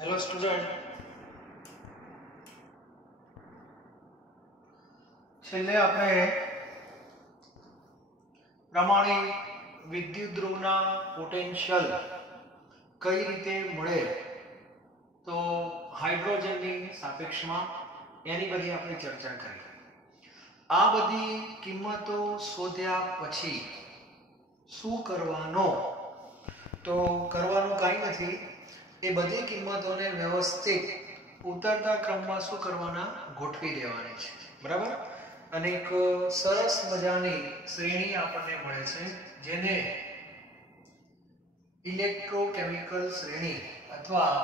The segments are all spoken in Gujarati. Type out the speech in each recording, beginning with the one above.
હેલો સ્ટુડન્ટ, છેલ્લે આપણે પ્રમાણિત વિદ્યુત ધ્રુવના પોટેન્શિયલ કઈ રીતે મળે તો હાઇડ્રોજનની સાપેક્ષમાં એની બધી આપણે ચર્ચા કરી. આ બધી કિંમતો શોધ્યા પછી શું કરવાનો? તો કરવાનું કાંઈ નથી, એ બધી કિંમતોને વ્યવસ્થિત ઉતરતા ક્રમમાં શું કરવાના? ગોઠવી દેવાની છે. બરાબર? અને એક સરસ મજાની શ્રેણી આપણને મળે છે જેને ઇલેક્ટ્રોકેમિકલ શ્રેણી અથવા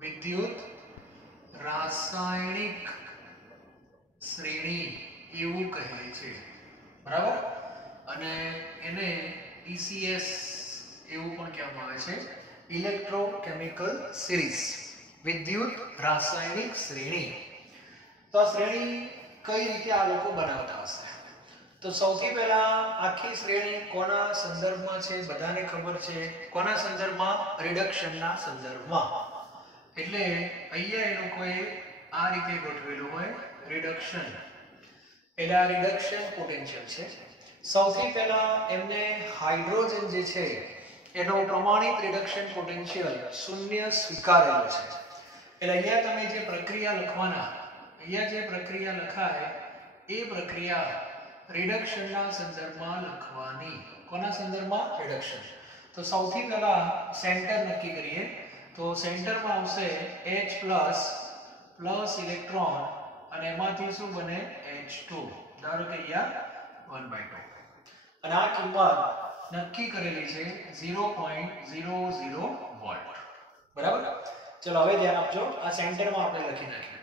વિદ્યુત રાસાયણિક શ્રેણી એવું કહે છે. બરાબર? અને એને ECS એવું પણ કહેવામાં આવે છે, ઇલેક્ટ્રોકેમિકલ સિરીઝ, વિદ્યુત રાસાયણિક શ્રેણી. તો આ શ્રેણી કઈ રીતે આ લોકો બનાવતા હશે? તો સૌથી પહેલા આખી શ્રેણી કોના સંદર્ભમાં છે? બધાને ખબર છે. કોના સંદર્ભમાં? રિડક્શનના સંદર્ભમાં. એટલે અહીંયા એ લોકોએ આ રીતે ગોઠવેલું હોય, રિડક્શન. એટલે આ રિડક્શન પોટેન્શિયલ છે. સૌથી પહેલા એમને હાઇડ્રોજન જે છે એનો પ્રમાણિત રિડક્શન પોટેન્શિયલ 0 સ્વીકારેલો છે. એટલે અહીંયા તમે જે પ્રક્રિયા લખવાના, અહીંયા જે પ્રક્રિયા લખાય એ પ્રક્રિયા રિડક્શનના સંદર્ભમાં લખવાની. કોના સંદર્ભમાં? રિડક્શન. તો સૌથી પહેલા સેન્ટર નક્કી કરીએ. તો સેન્ટરમાં આવશે H પ્લસ ઇલેક્ટ્રોન અને એમાંથી શું બને? H2. ધારો કે અહીંયા 1/2. અને આ કિંમત નક્કી કરેલી છે 0.00 વોલ્ટ. બરાબર? ચલો હવે ધ્યાન આપજો. આ સેન્ટરમાં આપણે લખી નાખ્યું.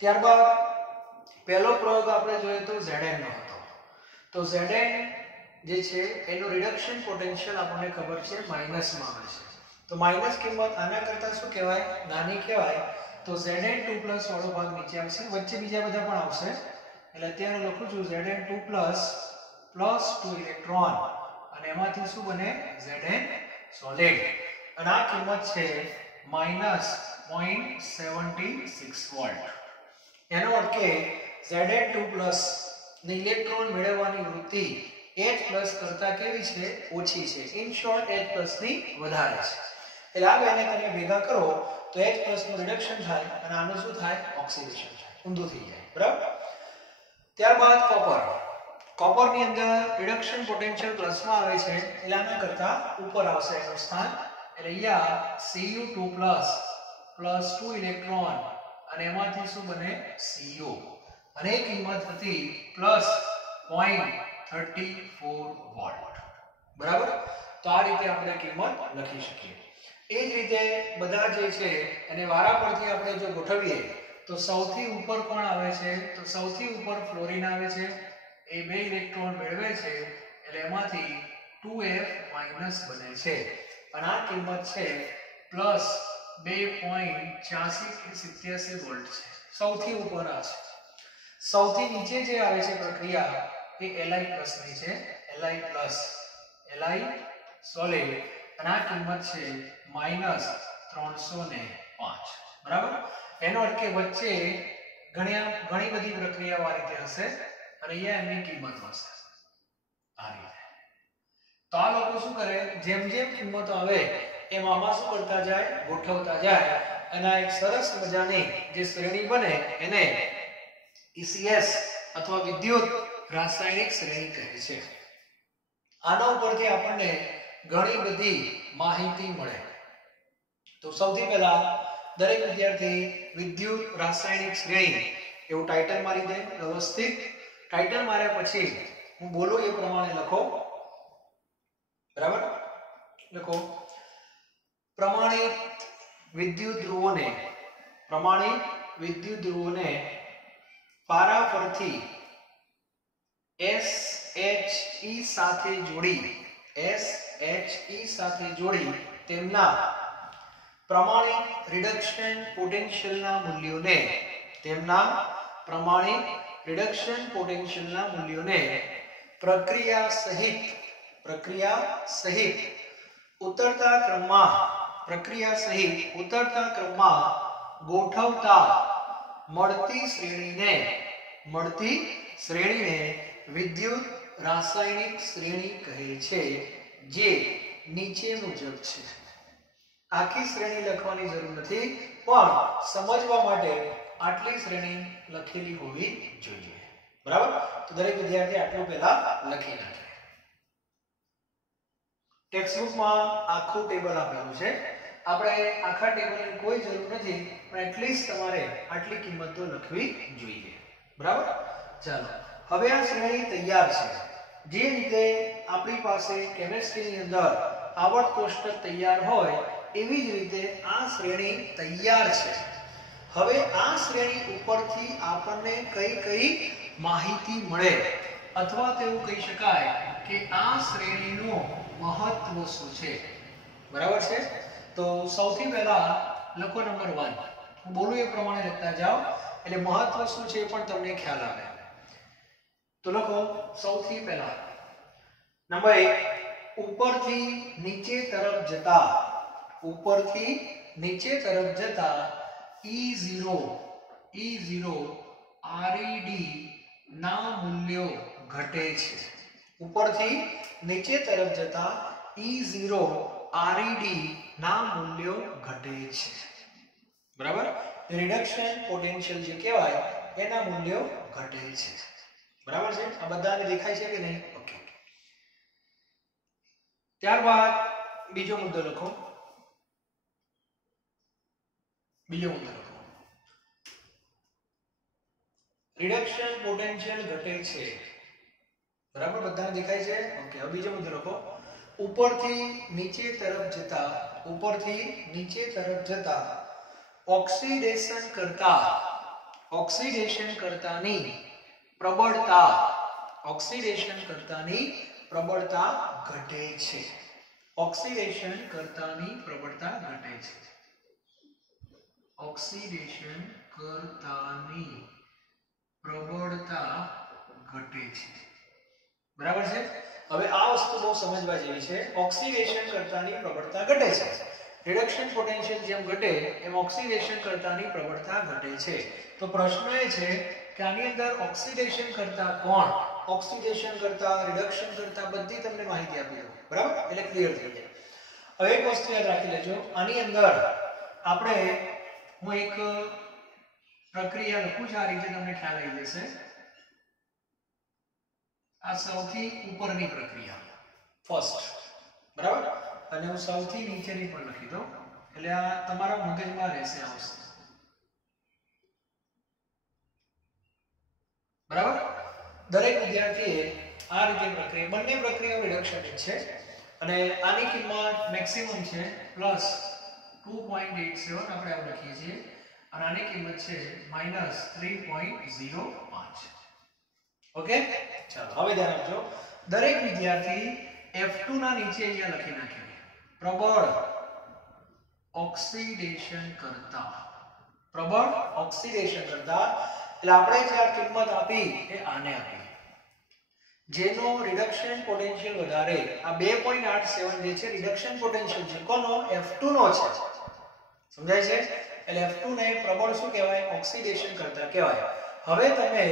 ત્યારબાદ પહેલો પ્રયોગ આપણે જોઈએ તો Zn નો હતો. તો Zn જે છે એનું રિડક્શન પોટેન્શિયલ આપણને ખબર છે માઈનસમાં આવે છે. તો માઈનસ કિંમત આના કરતા શું કહેવાય? નાની કહેવાય. તો Zn2 વાળો ભાગ નીચે આવશે, વચ્ચે બીજા બધા પણ આવશે. એટલે અત્યારે લખું છું Zn2 પ્લસ 2 ઇલેક્ટ્રોન અને એમાંથી શું બને? Zn solid. અને આ કિંમત છે -0.76 વોલ્ટ. એનો અર્થ કે Zn2 ને ઇલેક્ટ્રોન મેળવવાની વૃત્તિ H કરતા કેવી છે? ઓછી છે. ઇન શોર્ટ H ની વધારે છે. એટલે આ બેને તમે ભેગા કરો તો H નું રિડક્શન થાય અને આનું શું થાય? ઓક્સિડેશન થાય. ઊંધું થઈ જાય. બરાબર? ત્યારબાદ કોપરની અંદર રિડક્શન પોટેન્શિયલ પ્લસમાં આવે છે એટલે આના કરતા ઉપર આવશે એનું સ્થાન. એટલે અહીંયા Cu2 પ્લસ 2 ઇલેક્ટ્રોન અને એમાંથી શું બને? Cu. અને એ કિંમત હતી +0.34 વોલ્ટ. બરાબર? તો આ રીતે આપણે કિંમત લખી શકીએ. એ જ રીતે બધા જે છે એને વારા પરથી આપણે જો ગોઠવીએ તો સૌથી ઉપર કોણ આવે છે? તો સૌથી ઉપર ફ્લોરિન આવે છે. એ 2 ઇલેક્ટ્રોન મેળવે છે એટલે એમાંથી 2F- બને છે. અને આ કિંમત છે +2.87 વોલ્ટ છે. સૌથી ઉપર આ છે. સૌથી નીચે જે આવે છે પ્રક્રિયા એ Li+ ની છે. Li solid. અને આ કિંમત છે -305. બરાબર? એનો અર્થ કે વચ્ચે ઘણી બધી પ્રક્રિયાઓ આ રીતે હશે અને અહીંયા એમની કિંમત હશે આ રીતે. તો આ લોકો શું કરે? જેમ જેમ કિંમતો આવે એમ આમાં શું કરતા જાય? ગોઠવતા જાય. અને આ એક સરસ મજાની જે શ્રેણી બને એને ECS અથવા વિદ્યુત રાસાયણિક શ્રેણી કહે છે. આના ઉપરથી આપણને ઘણી બધી માહિતી મળે. તો સૌથી પહેલા દરેક વિદ્યાર્થી વિદ્યુત રાસાયણિક શ્રેણી એવું ટાઇટલ મારી દે. વ્યવસ્થિત ટાઇટલ માર્યા પછી હું બોલું એ પ્રમાણે લખો. બરાબર? લખો. પ્રમાણિત વિદ્યુત ધ્રુવોને પારાફરથી SHE સાથે જોડી તેમના પ્રમાણિત રિડક્શન પોટેન્શિયલના મૂલ્યોને પ્રક્રિયા સહિત ઉતરતા ક્રમમાં પ્રક્રિયા સહિત ઉતરતા ક્રમમાં ગોઠવતા મળતી શ્રેણીને વિદ્યુત રાસાયણિક શ્રેણી કહે છે, જે નીચે મુજબ છે. આખી શ્રેણી લખવાની જરૂર નથી, પણ સમજવા માટે આટલી શ્રેણી લખેલી હોવી જોઈએ. બરાબર? તો દરેક વિદ્યાર્થી આટલું પહેલા લખી નાખે. ટેક્સ્ટબુકમાં આખું ટેબલ આપેલું છે. આપણે આખા ટેબલની કોઈ જરૂર નથી, પણ એટલીસ્ટ તમારે આટલી કિંમત તો લખવી જોઈએ. બરાબર? ચાલો, હવે આ શ્રેણી તૈયાર છે. જે રીતે આપણી પાસે કેમેસ્ટ્રીની અંદર આવર્ત કોષ્ટક તૈયાર હોય, એવી જ રીતે આ શ્રેણી તૈયાર છે. હવે આ શ્રેણી ઉપરથી આપણને કઈ માહિતી મળે, અથવા તેવું કહી શકાય કે આ શ્રેણીનું મહત્વ શું છે. બરાબર છે? તો સૌથી પહેલા લખો નંબર 1. હું બોલું એ પ્રમાણે લખતા જાઓ, એટલે મહત્વ શું છે પણ તમને ખ્યાલ આવે. તો લખો સૌથી પહેલા નંબર 1, ઉપરથી નીચે તરફ જતા E0 ReD ના મૂલ્યો ઘટે છે. ઉપરથી નીચે તરફ જતા E0 ReD ના મૂલ્યો ઘટે છે. બરાબર? રિડક્શન પોટેન્શિયલ જે કહેવાય એના મૂલ્યો ઘટે છે. બરાબર છે? આ બધાને દેખાય છે કે નહીં? ઓકે. ત્યારબાદ બીજો મુદ્દો લખો. રિડક્શન પોટેન્શિયલ ઘટે છે. બરાબર? બધાને દેખાય છે? ઓકે. હવે બીજો મુદ્દો લખો. ઉપરથી નીચે તરફ જતા ઓક્સિડેશન કરતાની પ્રબળતા ઘટે છે. ઓક્સિડેશન કરતાની પ્રબળતા ઘટે છે. બરાબર છે? હવે આ વસ્તુ બહુ સમજવા જેવી છે. ઓક્સિડેશન કરતાની પ્રબળતા ઘટે છે. રિડક્શન પોટેન્શિયલ જેમ ઘટે એમ ઓક્સિડેશન કરતાની પ્રબળતા ઘટે છે. તો પ્રશ્ન એ છે કે આની અંદર ઓક્સિડેશન કરતા કોણ? ઓક્સિડેશન કરતા, રિડક્શન કરતા બધી તમને માહિતી આપી દઉં. બરાબર? એટલે ક્લિયર થઈ જાય. હવે એક વસ્તુ યાદ રાખી લેજો. આની અંદર હું એક પ્રક્રિયા લખું છું. આ રીતે તમને ખ્યાલ આવી જશે. આ સૌથી ઉપરની પ્રક્રિયા ફર્સ્ટ. બરાબર? અને હું સૌથી નીચેની પણ લખી દઉં, એટલે આ તમારા મગજમાં રહેશે આ વસ્તુ. બરાબર? દરેક વિદ્યાર્થીએ આ રીતે પ્રક્રિયા, બંને પ્રક્રિયાઓ રિડક્શન છે, અને આની કિંમત મેક્સિમમ છે +2.87 આપણે આમ લખીએ છીએ, અને આની કિંમત છે -3.05. ઓકે? ચાલો, હવે ધ્યાન આપજો. દરેક વિદ્યાર્થી F2 ના નીચે અહીંયા લખી નાખે પ્રબળ ઓક્સિડેશન કરતા. એટલે આપણે જે આ કિંમત આપી એ આને આપી, જેનો રિડક્શન પોટેન્શિયલ વધારે. આ 2.87 જે છે રિડક્શન પોટેન્શિયલ છે. કોનો? F2 નો છે. સમજાય છે? એટલે F2 ને પ્રબળ શું કહેવાય? ઓક્સિડેશન કરતા કહેવાય. હવે તમે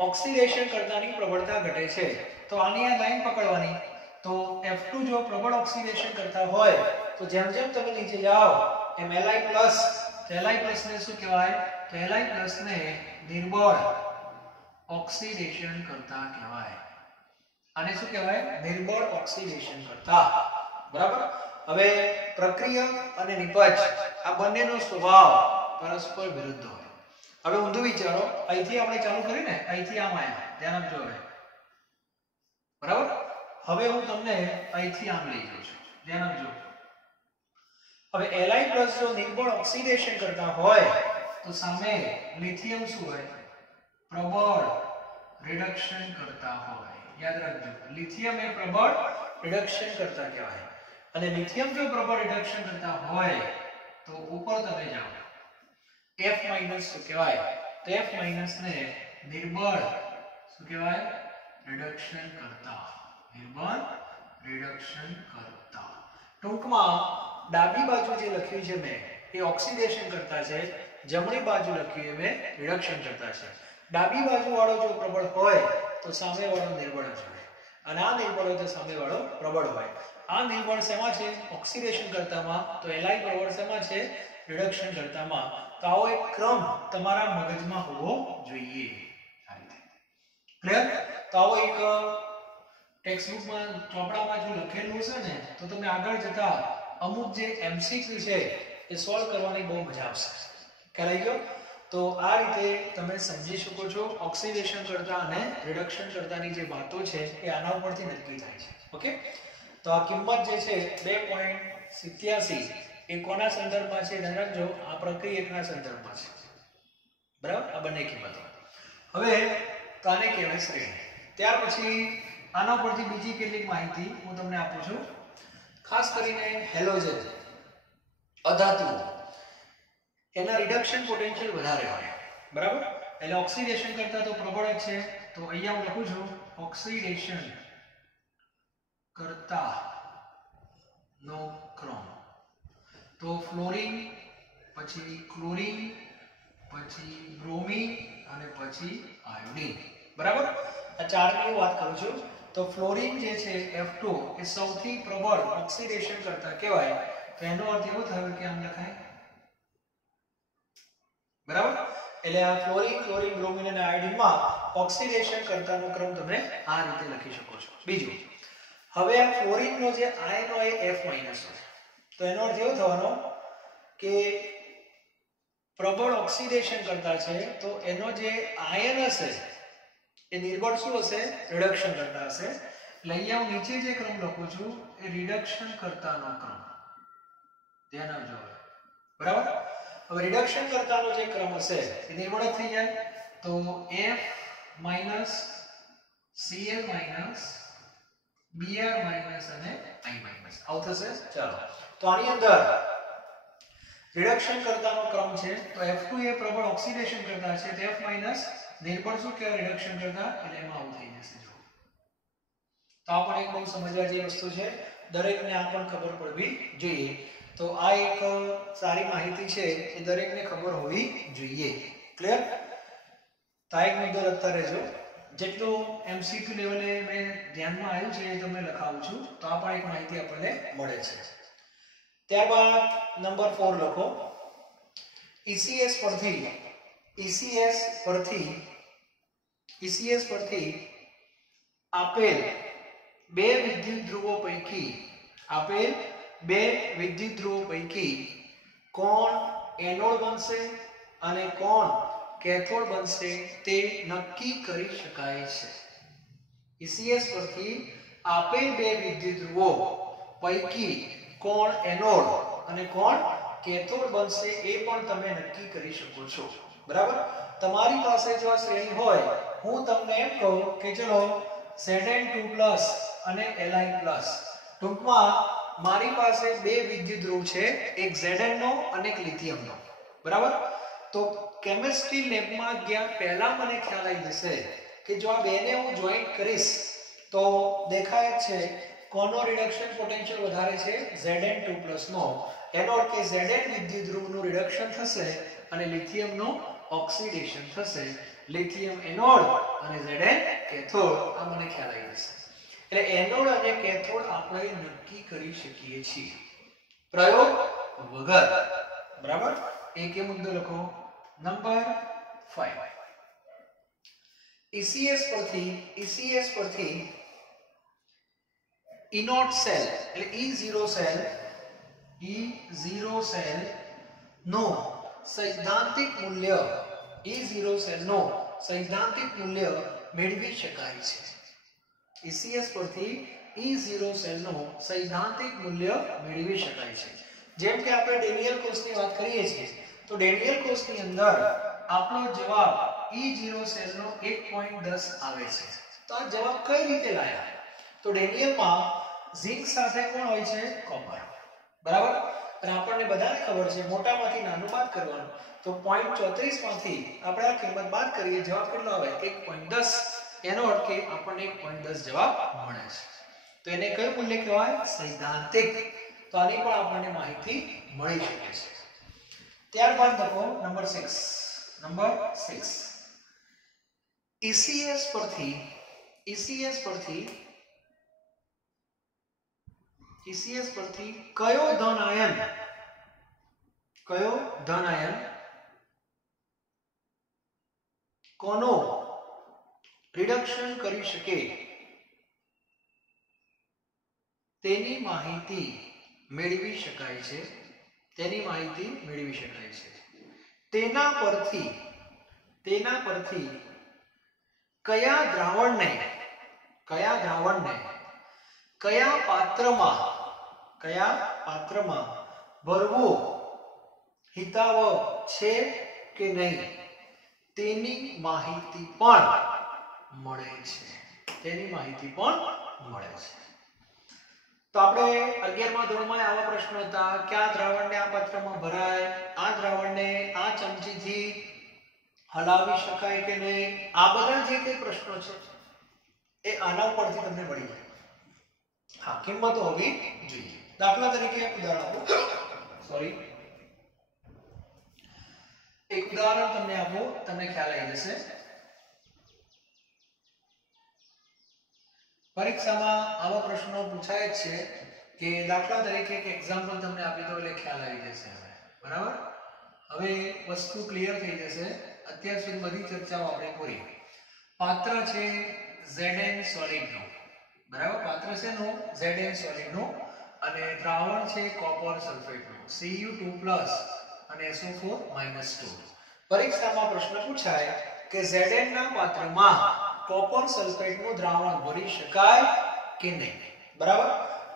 ઓક્સિડેશન કરતાની પ્રબળતા ઘટે છે, તો આની આ લાઈન પકડવાની. તો F2 જો પ્રબળ ઓક્સિડેશન કરતા હોય, તો જેમ જેમ તમે નીચે જાઓ એમ Li+ ને શું કહેવાય? તો Li+ ને નિર્બળ ઓક્સિડેશન કરતા કહેવાય. આને શું કહેવાય? નિર્બળ ઓક્સિડેશન કરતા. બરાબર? હવે પ્રક્રિયક અને નિપજ આ બંનેનો સ્વભાવ પરસ્પર વિરુદ્ધ હોય. હવે ઊંધું વિચારો. અહીંથી આપણે ચાલુ કરીને અહીંથી આમ આવ્યા. ધ્યાન આપજો. બરાબર? હવે હું તમને અહીંથી આમ લઈ જઉં છું. ધ્યાન આપજો. હવે Li+ જો નિર્બળ ઓક્સિડેશન કરતા હોય, તો સામે લિથિયમ શું હોય? પ્રબળ રિડક્શન કરતા હોય. યાદ રાખજો, લિથિયમ એ પ્રબળ રિડક્શન કરતા કહેવાય. અને લિથિયમ જો પ્રબળ રિડક્શન કરતા હોય, તો ઉપર તમે જાઓ F- શું કહેવાય? તો F- ને નિર્બળ શું કહેવાય? રિડક્શન કરતા. ટૂંકમાં ડાબી બાજુ જે લખ્યું છે મેં એ ઓક્સિડેશન કરતા છે, જમણી બાજુ લખ્યું એ મેં રિડક્શન કરતા છે. ડાબી બાજુ વાળો જો પ્રબળ હોય તો સામે વાળો નિર્બળ જ હોય, અને આ નિર્બળ હોય તો સામે વાળો પ્રબળ હોય. આ નિર્બળ શેમાં છે? ઓક્સિડેશન કરતામાં. તો Li પ્રબળ શેમાં છે? રિડક્શન કરતામાં. તો આવો એક ક્રમ તમારા મગજમાં હોવો જોઈએ. આ રીતે ક્લિયર? તો આવો એક ટેક્સ્ટબુકમાં ચોપડામાં જો લખેલું છે ને તો તમે આગળ જતા અમુક જે MCQ છે એ સોલ્વ કરવાની બહુ મજા આવશે. ખ્યાલ આવી ગયો? તો આ રીતે તમે સમજી શકો છો ઓક્સિડેશન કરતા અને રિડક્શન કરતાની જે વાતો છે એ આના ઉપરથી નક્કી થાય છે. ઓકે, તો આ કિંમત જે છે 2.87 એ કોના સંદર્ભમાં છે? ધ્યાન રાખજો, આ પ્રક્રિયકના સંદર્ભમાં છે. બરાબર, આ બંને કિંમતો. હવે તો આને કહેવાય શ્રેણી. ત્યાર પછી આના પરથી બીજી કેટલીક માહિતી હું તમને આપું છું. ખાસ કરીને હેલોજન અધાતુ એના રિડક્શન પોટેન્શિયલ વધારે હોય. બરાબર, એટલે ઓક્સિડેશન કરતા તો પ્રબળ જ છે. તો અહીંયા હું લખું છું ઓક્સિડેશન કરતા નો ક્રમ. તો ફ્લોરિન, પછી ક્લોરિન, પછી બ્રોમિન અને પછી આયોડિન. બરાબર, આ ચારની હું વાત કરું છું. તો ફ્લોરિન જે છે F2 એ સૌથી પ્રબળ ઓક્સિડેશન કરતા કહેવાય. તો એનો અર્થ એવો થયો કે આમ લખાય. બરાબર, એટલે આ ફ્લોરિન, ક્લોરિન, બ્રોમિન અને આયોડિનમાં ઓક્સિડેશન કરતાનો ક્રમ તમે આ રીતે લખી શકો છો. બીજું, હવે આ ફ્લોરિનનો જે આયન હોય F- હોય. તો એનો અર્થ એવો થવાનો કે પ્રબળ ઓક્સિડેશન કરતા છે તો એનો જે આયન હશે એ નિર્બળ શું હશે? રિડક્શન કરતા હશે. એટલે અહીંયા હું નીચે જે ક્રમ લખું છું એ રિડક્શન કરતાનો ક્રમ. ધ્યાન આપજો. બરાબર, હવે રિડક્શન કરતાનો જે ક્રમ હશે એ નિર્બળ થઈ જાય. તો F- Cl- Br- અને I- આવું થશે. ચાલો, તો આની અંદર રિડક્શન કરતાનો ક્રમ છે. તો F2 એ પ્રબળ ઓક્સિડેશન કરતા છે, તો F- નિર્બળ શું કહેવાય? રિડક્શન કરતા. એટલે એમાં આવું થઈ જશે. જો તો આ પણ એક બહુ સમજવા જેવી વસ્તુ છે, દરેકને આ પણ ખબર પડવી જોઈએ. તો આ એક સારી માહિતી છે, એ દરેકને ખબર હોવી જોઈએ. ક્લિયર? તો આ એક મુદ્દો લખતા રહેજો. જેટલું MCQ લેવલે મેં ધ્યાનમાં આવ્યું છે એ તમને લખાવું છું. તો આ પણ એક માહિતી આપણને મળે છે. ત્યારબાદ નંબર 4 લખો. ECS પરથી આપેલ બે વિદ્યુત ધ્રુવો પૈકી કોણ એનોડ બનશે અને કોણ કેથોડ બનશે તે નક્કી કરી શકાય છે. ECS પરથી આપેલ બે વિદ્યુત ધ્રુવો પૈકી કોણ એનોડ અને કોણ કેથોડ બનશે એ પણ તમે નક્કી કરી શકો છો. બરાબર, તમારી પાસે જો આ શ્રેણી હોય, હું તમને એમ કહું કે ચલો Zn2+ અને Li+. ટૂંકમાં મારી પાસે બે વિદ્યુત ધ્રુવ છે, એક Zn નો અને એક લિથિયમ નો. બરાબર, તો કેમિસ્ટ્રી લેબમાં ગયા પહેલા મને ખ્યાલ આવી જશે કે જો આ બેને હું જોઈન્ટ કરીશ તો દેખાય છે કોનો રિડક્શન પોટેન્શિયલ વધારે છે? Zn2+ નો. એનો અર્થ કે Zn વિદ્યુત ધ્રુવનું રિડક્શન થશે અને લિથિયમનું ઓક્સિડેશન થશે. લિથિયમ એનોડ અને Zn કેથોડ. આ મને ખ્યાલ આવી જશે. એટલે એનોડ અને કેથોડ આપણે નક્કી કરી શકીએ છીએ પ્રયોગ વગર. બરાબર, એક એ મુદ્દો લખો. નંબર 5, ECS પરથી E0 સેલ એટલે E0 સેલ નો સૈદ્ધાંતિક મૂલ્ય મેળવી શકાય છે. ECS પરથી E0 સેલનો સૈદ્ધાંતિક મૂલ્ય મેળવી શકાય છે. જેમ કે આપણે ડેનિયલ કોષની વાત કરીએ છીએ તો ડેનિયલ કોષની અંદર આપણો જવાબ E0 સેલનો 1.10 આવે છે. તો આ જવાબ કઈ રીતે લાયા? તો ડેનિયલમાં ઝિંક સાથે કોણ હોય છે? કોપર. બરાબર, અને આપણને બધાને ખબર છે મોટામાંથી નાનું બાદ કરવાનું. તો 0.34 માંથી આપણે આ કિંમત બાદ કરીએ, જવાબ કેટલો આવે? 1.10. એનો અર્થ કે આપણને 1.10 જવાબ મળે છે. તો એને કયું મૂલ્ય કહેવાય? સૈદ્ધાંતિક. તો તો આની પણ આપણને માહિતી મળી શકે છે. ત્યારબાદ લખો નંબર 6. ECS પરથી કયો ધન આયન કોનો રિડક્શન કરી શકે તેની માહિતી મેળવી શકાય છે. તેના પરથી કયા દ્રાવણને કયા પાત્રમાં ભરવું હિતાવહ છે કે નહીં તેની માહિતી પણ મળે છે. તો આપણે 11મા ધોરણમાં આવા પ્રશ્નો હતા કે આ દ્રાવણને આ પાત્રમાં ભરાય, આ દ્રાવણને આ ચમચીથી હલાવી શકાય કે નહીં, આ બધા જે કંઈ પ્રશ્નો છે એ આના પરથી તમને મળી જાય. હા, કિંમતો હોવી જોઈએ. દાખલા તરીકે એક ઉદાહરણ તમને આપો, તમને ખ્યાલ આવી જશે. પરીક્ષામાં આવા પ્રશ્નો પૂછાય જ છે કે દાખલા તરીકે એક એક્ઝામ્પલ તમને આપી દો એટલે ખ્યાલ આવી જશે. બરાબર, હવે વસ્તુ ક્લિયર થઈ જશે. અત્યાર સુધી બધી ચર્ચાઓ આપણે પૂરી. પાત્ર છે Zn સોલિડનું, બરાબર, પાત્ર છે નો Zn સોલિડનું, અને દ્રાવણ છે કોપર સલ્ફેટનું Cu2+ અને SO4-2. પરીક્ષામાં પ્રશ્ન પૂછાય કે Zn ના પાત્રમાં કોપર સલ્ફેટનું દ્રાવણ ભરી શકાય કે નહીં, બરાબર,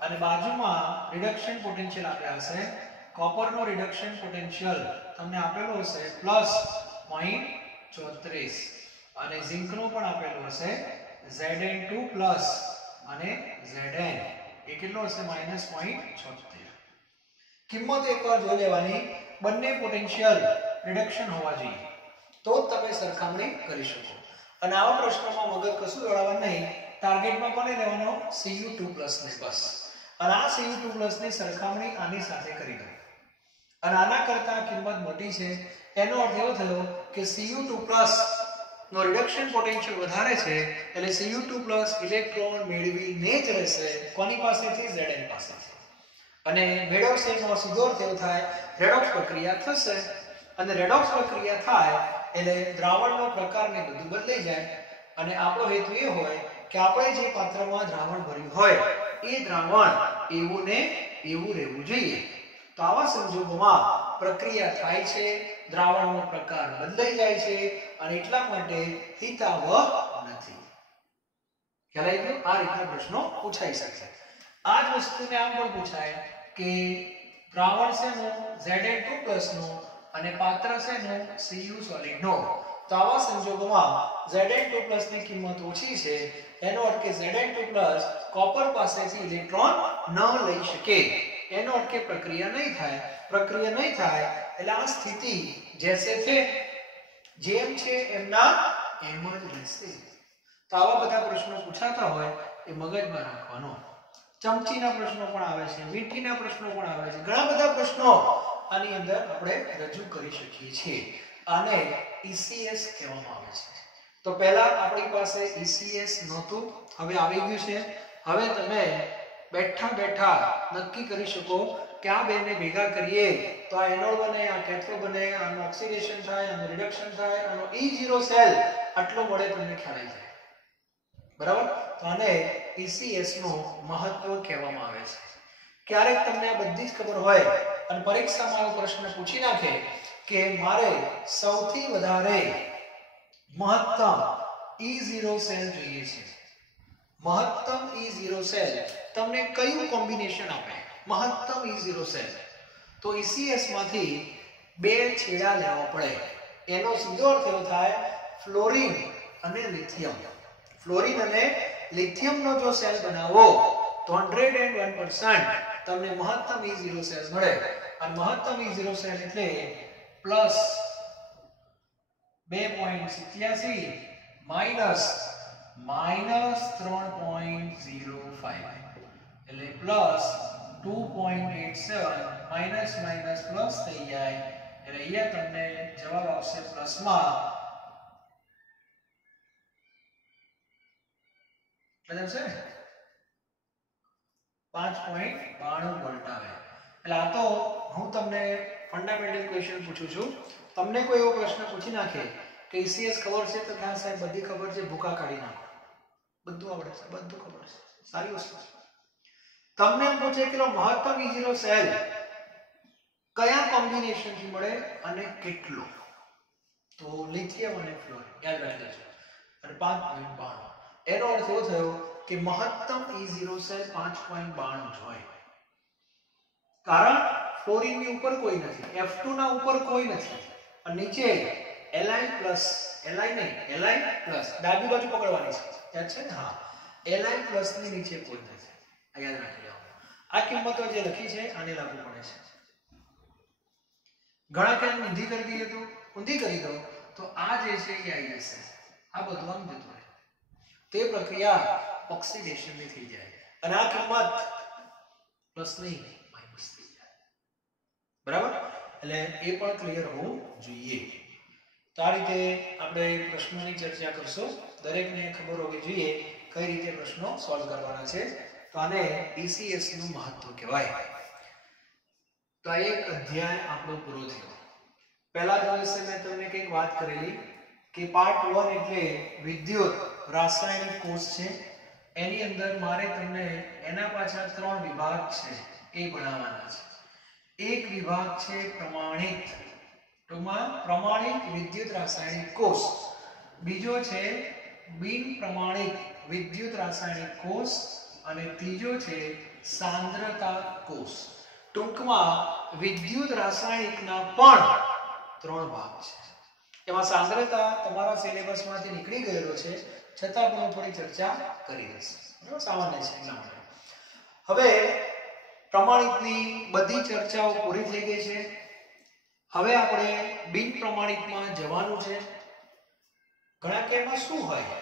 અને બાજુમાં રિડક્શન પોટેન્શિયલ આપ્યા હશે. કોપરનો રિડક્શન પોટેન્શિયલ તમને આપેલો હશે +0.34 અને ઝિંકનો પણ આપેલો હશે Zn2+ અને Zn એ કેટલો હશે -0.76. કિંમત એકવાર જોઈ લેવાની. બંને પોટેન્શિયલ રિડક્શન હોવા જોઈએ તો જ તમે સરખામણી કરી શકો. અને આવા પ્રશ્નોમાં મગજ કશું દોડાવવાનું નહીં. ટાર્ગેટમાં કોને લેવાનો? Cu2+ ને બસ. અને આ Cu2+ ની સરખામણી આની સાથે કરી દો. અને આના કરતા કિંમત મોટી છે એનો અર્થ એવો થયો કે Cu2+ નો રિડક્શન પોટેન્શિયલ વધારે છે એટલે Cu2+ ઇલેક્ટ્રોન મેળવીને જ રહેશે. કોની પાસેથી? Zn પાસેથી. અને મેળવશે નો સીધો અર્થ એવો થાય રેડોક્સ પ્રક્રિયા થશે. અને રેડોક્સ પ્રક્રિયા થાય એટલે દ્રાવણનો પ્રકાર ને બધું બદલાઈ જાય. અને આપણો હેતુ એ હોય કે આપણે જે પાત્રમાં દ્રાવણ ભર્યું હોય એ દ્રાવણ એવું ને એવું રહેવું જોઈએ. તો આવા સંજોગોમાં પ્રક્રિયા થાય છે, દ્રાવણનો પ્રકાર બદલાઈ જાય છે અને એટલા માટે હિતાવહ નથી. ખ્યાલ આવી ગયો? આ રીતના પ્રશ્નો પૂછાઈ શકે. આ જ વસ્તુને આમ પણ પૂછાય કે દ્રાવણ છે નો Zn2+ નો અને પાત્ર છે નો Cu સોલિડ નો. તો આવા સંજોગોમાં Zn2+ ની કિંમત ઓછી છે એનો અર્થ કે Zn2+ કોપર પાસેથી ઇલેક્ટ્રોન ન લઈ શકે. એનો અર્થ કે પ્રક્રિયા નહીં થાય એટલે આ સ્થિતિ જૈસે છે જેમ છે એમના એમ જ રહેશે. તો આવા બધા પ્રશ્નો પૂછાતા હોય એ મગજમાં રાખવાનો. ચમચીના પ્રશ્નો પણ આવે છે, વીંટીના પ્રશ્નો પણ આવે છે, ઘણા બધા પ્રશ્નો આની અંદર આપણે રજૂ કરી શકીએ છીએ. આને ECS કહેવામાં આવે છે. તો પહેલા આપણી પાસે ECS નહોતું, હવે આવી ગયું છે. હવે તમે બેઠા નક્કી કરી શકો કે આ બેને ભેગા કરીએ તો આ એનોડ બને, આ કેથોડ બને, આનું ઓક્સિડેશન થાય, આનું રિડક્શન થાય, આનો E0 સેલ આટલો મળે તમને ખ્યાલ આવી જાય. બરાબર, તો આને ECS નું મહત્વ કહેવામાં આવે છે. ક્યારેક તમને આ બધી જ ખબર હોય અને પરીક્ષામાં આવો પ્રશ્ન પૂછી નાખે કે મારે સૌથી વધારે મહત્તમ E0 સેલ જોઈએ છે. મહત્તમ E0 સેલ તમને કયું કોમ્બિનેશન આપે? મહત્તમ E0 સેલ. તો ECS માંથી બે છેડા લેવા પડે. એનો સીધો અર્થ એવો થાય ફ્લોરિન અને લિથિયમ. ફ્લોરિન અને લિથિયમનો જો સેલ બનાવો તો 101% તમને મહત્તમ E0 સેલ મળે. અને મહત્તમ E0 સેલ એટલે +2.87 -3.05 એટલે +2.87 2.87 માઈનસ માઈનસ પ્લસ થઈ જાય એટલે અહીંયા તમને જવાબ આવશે પ્લસમાં બરાબર છે ને 5.92 વોલ્ટ આવે એટલે આ તો હું તમને ફંડામેન્ટલ ક્વેશ્ચન પૂછું છું તમને કોઈ એવો પ્રશ્ન પૂછી નાખે કે ECS ખબર છે તો ક્યાં સાહેબ બધી ખબર છે ભૂકા કાઢી નાખો બધું આવડે છે બધું ખબર છે સારી વસ્તુ છે તમને એમ પૂછે કે મહત્તમ E0 સેલ કયા કોમ્બિનેશન થી મળે અને કેટલો તો લિથિયમ અને ફ્લોરિન યાદ રાખી લેજો અને 5.92 એનો અર્થ એવો થયો કે મહત્તમ E0 સેલ 5.92 જ હોય કારણ ફ્લોરિન ની ઉપર કોઈ નથી F2 ના ઉપર કોઈ નથી અને નીચે Li પ્લસ Li નહીં Li પ્લસ ડાબી બાજુ પકડવાની છે યાદ છે ને હા Li પ્લસ ની નીચે કોઈ નથી આ યાદ રાખી લો આ કિંમતો જે લખી છે આને લાગુ પડે છે ઘણા કે ઊંધી કરી દઈએ તો ઊંધી કરી દો તો આ જે છે એ આવી જશે આ બધું આમ જતું રહે તે પ્રક્રિયા ઓક્સિડેશન ની થઈ જાય અને આ કિંમત પ્લસ નહીં માઈનસ થઈ જાય બરાબર એટલે એ પણ ક્લિયર હોવું જોઈએ તો આ રીતે આપણે પ્રશ્નોની ચર્ચા કરશું દરેકને ખબર હોવી જોઈએ કઈ રીતે પ્રશ્નો સોલ્વ કરવાના છે તો આને ECS નું મહત્વ કહેવાય તો આ એક અધ્યાય આપણો પૂરો થયો પહેલા દિવસે મેં તમને કંઈક વાત કરેલી કે પાર્ટ 1 એટલે વિદ્યુત રાસાયણિક કોષ છે એની અંદર મારે તમને એના પાછળ 3 વિભાગ છે એ ભણાવવાના છે એક વિભાગ છે પ્રમાણિત ટૂંકમાં પ્રમાણિત વિદ્યુત રાસાયણિક કોષ બીજો છે બિન પ્રમાણિત વિદ્યુત રાસાયણિક કોષ અને ત્રીજો છે સાંદ્રતા કોષ ટૂંકમાં વિદ્યુત રાસાયણિકના પણ 3 ભાગ છે એમાં સાંદ્રતા તમારા સિલેબસમાંથી નીકળી ગયેલો છે છતાં પણ થોડી ચર્ચા કરી દઈશ બરાબર સામાન્ય છે એટલા માટે હવે પ્રમાણિતની બધી ચર્ચાઓ પૂરી થઈ ગઈ છે હવે આપણે બિન પ્રમાણિતમાં જવાનું છે ઘણા કેમાં શું હોય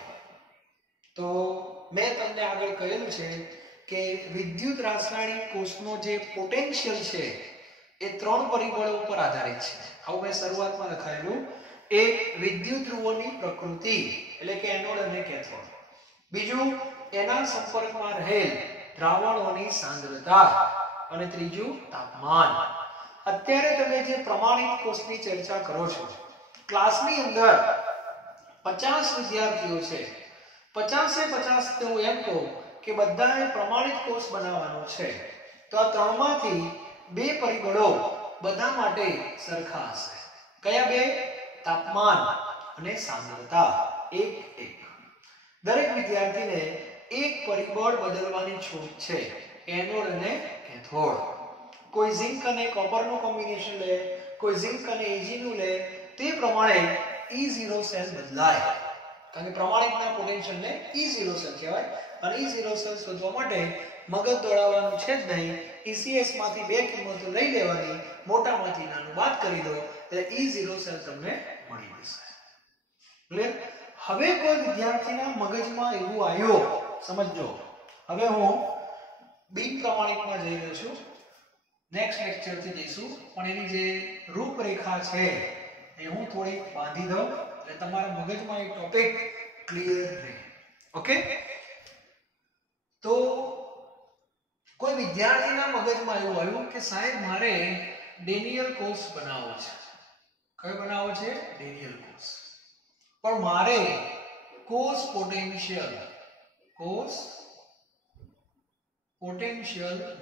તો મેં તમને આગળ કહેલું છે કે વિદ્યુત રાસાયણિક કોષનો જે પોટેન્શિયલ છે એ 3 પરિબળો ઉપર આધારિત છે આવું મેં શરૂઆતમાં લખાયેલું એક વિદ્યુત ધ્રુવોની પ્રકૃતિ એટલે કે એનોડ અને કેથોડ બીજું એના સંપર્કમાં રહેલ દ્રાવણોની સાંદ્રતા અને ત્રીજું તાપમાન અત્યારે તમે જે પ્રમાણિત કોષની ચર્ચા કરો છો ક્લાસની અંદર 50 વિદ્યાર્થીઓ છે 50 તો હું એમ કહું કે બધાએ પ્રમાણિત કોષ બનાવવાનો છે તો આ ત્રણમાંથી 2 પરિબળો બધા માટે સરખા હશે કયા બે તાપમાન અને સાંદ્રતા એક દરેક વિદ્યાર્થીને એક પરિબળ બદલવાની છૂટ છે એનોડ અને કેથોડ કોઈ ઝિંક અને કોપરનું કોમ્બિનેશન લે કોઈ ઝિંક અને Ag નું લે તે પ્રમાણે E0 સેલ બદલાય કારણ કે પ્રમાણિતના પોટેન્શિયલને E0 સેલ કહેવાય અને E0 સેલ શોધવા માટે મગજ દોડાવવાનું છે જ નહીં ECS માંથી 2 કિંમતો લઈ લેવાની મોટામાંથી નાનું બાદ કરી દો એટલે E0 સેલ તમને મળી જશે ક્લિયર હવે કોઈ વિદ્યાર્થીના મગજમાં એવું આવ્યો સમજો હવે હું બિન પ્રમાણિતમાં જઈ રહ્યો છું નેક્સ્ટ લેક્ચર થી જઈશું પણ એની જે રૂપરેખા છે એ હું થોડી બાંધી દઉં એટલે તમારા મગજમાં એક ટોપિક ક્લિયર રહે ઓકે તો કોઈ વિદ્યાર્થીના મગજમાં એવું આવ્યું કે સાહેબ મારે ડેનિયલ કોષ બનાવવો છે કયો બનાવવો છે ડેનિયલ કોષ પણ મારે કોષ પોટેન્શિયલ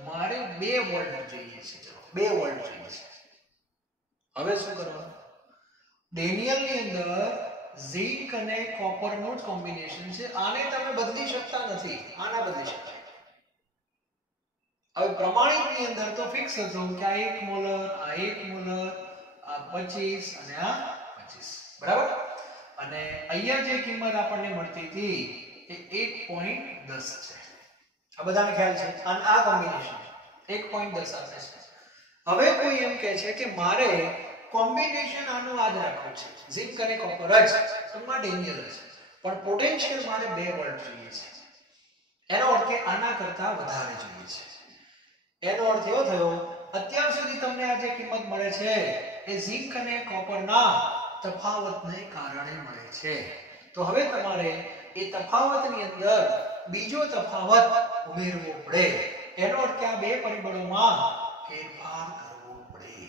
મારે 2 વોલ્ટ જોઈએ છે 2 વોલ્ટ જોઈએ છે હવે શું કરવાનું ડેનિયલ ની અંદર ઝિંક અને કોપર નું કોમ્બિનેશન છે આને તમે બદલી શકતા નથી આના બદલી શકાય હવે પ્રમાણિત ની અંદર તો ફિક્સ હતું કે આ 1 મોલર આ 1 મોલર આ 25 અને આ 25 બરાબર અને અહીંયા જે કિંમત આપણને મળતી હતી એ 1.10 છે આ બધાને ખ્યાલ છે અને આ કોમ્બિનેશન 1.10 આપે છે હવે કોઈ એમ કહે છે કે મારે કોમ્બિનેશન આનું આ જ રાખવું છે ઝિંક અને કોપર જ તમારા ડેનિયલ છે પણ પોટેન્શિયલ મારે 2 વોલ્ટ જોઈએ છે એનો અર્થ કે આના કરતા વધારે જોઈએ છે એનો અર્થ એવો થયો અત્યાર સુધી તમને આ જે કિંમત મળે છે એ ઝિંક અને કોપરના તફાવતને કારણે મળે છે. તો હવે તમારે એ તફાવતની અંદર બીજો તફાવત ઉમેરવો પડે. એનો અર્થ કે આ બે પરિબળોમાં ફેરફાર કરવો પડે.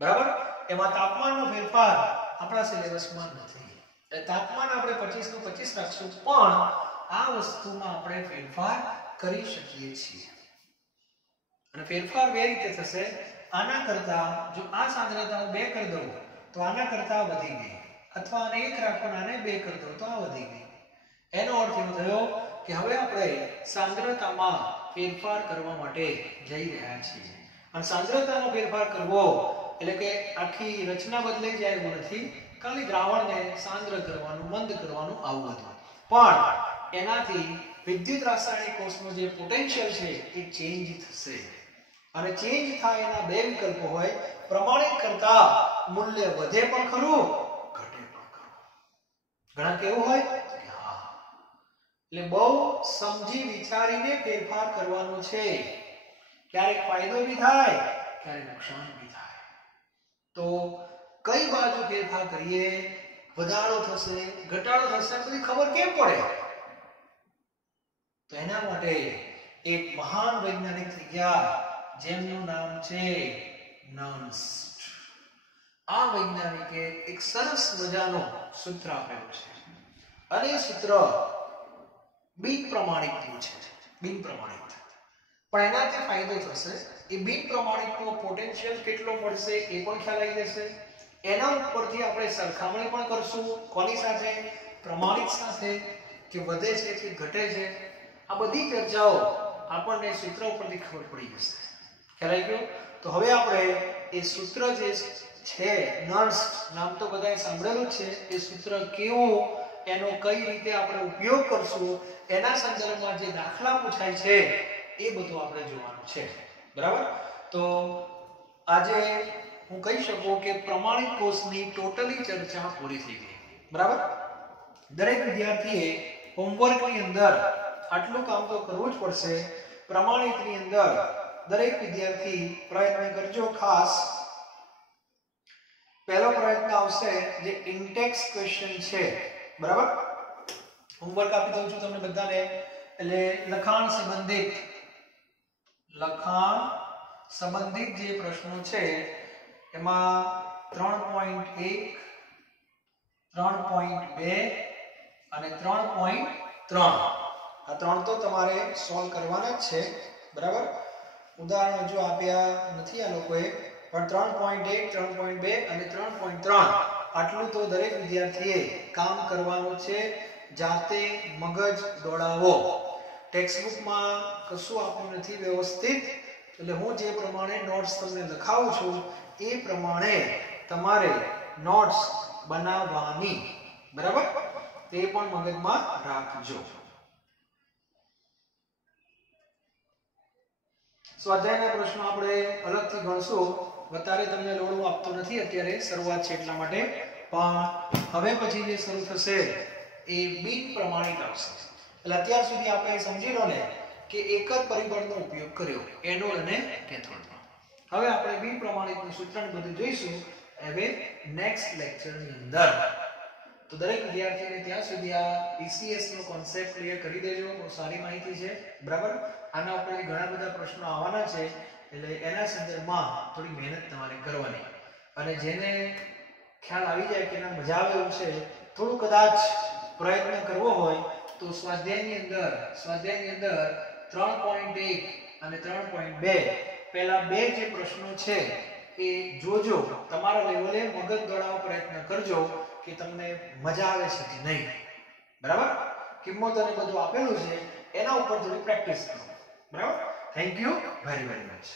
બરાબર? એમાં તાપમાનનો ફેરફાર આપણા સિલેબસમાં નથી. એટલે તાપમાન આપણે 25 નું 25 રાખશું, પણ આ વસ્તુમાં આપણે ફેરફાર કરી શકીએ છીએ. અને ફેરફાર બે રીતે થશે. આના કરતા જો આ સાંદ્રતા હું 2 કરી દઉં તો આના કરતા વધી ગઈ, અથવા આને 1 રાખો અને આને 2 કરી દઉં તો આ વધી ગઈ. એનો અર્થ એવો થયો કે હવે આપણે સાંદ્રતામાં ફેરફાર કરવા માટે જઈ રહ્યા છીએ. અને સાંદ્રતાનો ફેરફાર કરવો એટલે કે આખી રચના બદલાઈ જાય એવું નથી, ખાલી દ્રાવણને સાંદ્ર કરવાનું, મંદ કરવાનું, આવું બધું. પણ એનાથી વિદ્યુત રાસાયણિક કોષનો જે પોટેન્શિયલ છે એ ચેન્જ થશે. અને ચેન્જ થાય એના બે વિકલ્પો હોય. પ્રમાણિત કરતા મૂલ્ય વધે પણ ખરું, ઘટે પણ ખરું. ઘણા કેવું હોય કે હા, એટલે બહુ સમજી વિચારીને ફેરફાર કરવાનો છે. ક્યારેક ફાયદો બી થાય, ક્યારેક નુકસાન બી થાય. તો કઈ બાજુ ફેરફાર કરીએ, વધારો થશે, ઘટાડો થશે, બધી ખબર કેમ પડે? તો એના માટે એક મહાન વૈજ્ઞાનિક થઈ ગયા જેમનું નામ છે નર્સ્ટ. આ વૈજ્ઞાનિકે એક સરસ મજાનું સૂત્ર આપેલું છે અને એ સૂત્ર બિન પ્રમાણિકનું છે. બિન પ્રમાણિક, પણ એનાથી ફાયદો થશે. એ બિન પ્રમાણિકનો પોટેન્શિયલ કેટલો મળશે એ પણ ખ્યાલ આવી જશે. એના ઉપરથી આપણે સરખામણી પણ કરશું. કોની સાથે? પ્રમાણિત સાથે. કે વધે છે કે ઘટે છે. આ બધી ચર્ચાઓ આપણને સૂત્ર ઉપરથી ખબર પડી જશે. ખ્યાલ આવી ગયો? તો હવે આપણે એ સૂત્ર જે છે, નર્સ્ટ નામ તો બધાએ સાંભળેલું છે, એ સૂત્ર કેવું, એનો કઈ રીતે આપણે ઉપયોગ કરશું, એના સંદર્ભમાં જે દાખલા પૂછાય છે એ બધું આપણે જોવાનું છે. બરાબર? તો આજે હું કહી શકું કે પ્રમાણિત કોષની ટોટલી ચર્ચા પૂરી થઈ ગઈ. બરાબર? દરેક વિદ્યાર્થીએ હોમવર્કની અંદર આટલું કામ તો કરવું જ પડશે. પ્રમાણિતની અંદર દરેક વિદ્યાર્થી પ્રયત્ન કરજો. ખાસ પહેલો પ્રયત્ન આવશે જે ઇન્ટેક્સ ક્વેશ્ચન છે. બરાબર? હોમવર્ક આપી દઉં છું તમને બધાને. એટલે લખાણ સંબંધિત જે પ્રશ્નો છે એમાં 3.1, 3.2 અને 3.3 આ ત્રણ તો તમારે સોલ્વ કરવાના જ છે. બરાબર? ઉદાહરણ જો આપ્યા નથી આ લોકોએ, પણ 3.1, 3.2 અને 3.3 આટલું તો દરેક વિદ્યાર્થીએ કામ કરવાનું છે. જાતે મગજ દોડાવો. ટેક્સ્ટબુકમાં કશું આપ્યું નથી વ્યવસ્થિત, એટલે હું જે પ્રમાણે નોટ્સ તમને લખાવું છું એ પ્રમાણે તમારે નોટ્સ બનાવવાની. બરાબર? તે પણ મગજમાં રાખજો. સ્વાધ્યાયના પ્રશ્નો આપણે અલગથી ગણશું. વધારે તમને લોડ આપતો નથી અત્યારે, શરૂઆત છે એટલા માટે. પણ હવે પછી જે શરૂ થશે એ બિન પ્રમાણિત આવશે. એટલે અત્યાર સુધી આપણે સમજી લો ને કે એક જ પરિબળનો ઉપયોગ કર્યો, એનોડ અને કેથોડનો. હવે આપણે બિન પ્રમાણિતનું સૂત્રને બધું જોઈશું હવે નેક્સ્ટ લેક્ચરની અંદર. તો દરેક વિદ્યાર્થીને ત્યાં સુધી આ ECS નો કોન્સેપ્ટ ક્લિયર કરી દેજો. બહુ સારી માહિતી છે. બરાબર? આના ઉપરથી ઘણા બધા પ્રશ્નો આવવાના છે, એટલે એના સંદર્ભમાં થોડી મહેનત તમારે કરવાની. અને જેને ખ્યાલ આવી જાય કે ના મજા આવે એવું છે, થોડું કદાચ પ્રયત્ન કરવો હોય તો સ્વાધ્યાયની અંદર 3.1 અને 3.2 પહેલા બે જે પ્રશ્નો છે એ જોજો. તમારા લેવલે મગજ દોડાવવાનો પ્રયત્ન કરજો કે તમને મજા આવે છે કે નહીં. બરાબર? કિંમત અને બધું આપેલું છે, એના ઉપર થોડી પ્રેક્ટિસ કરો. બરાબર? Thank you very much.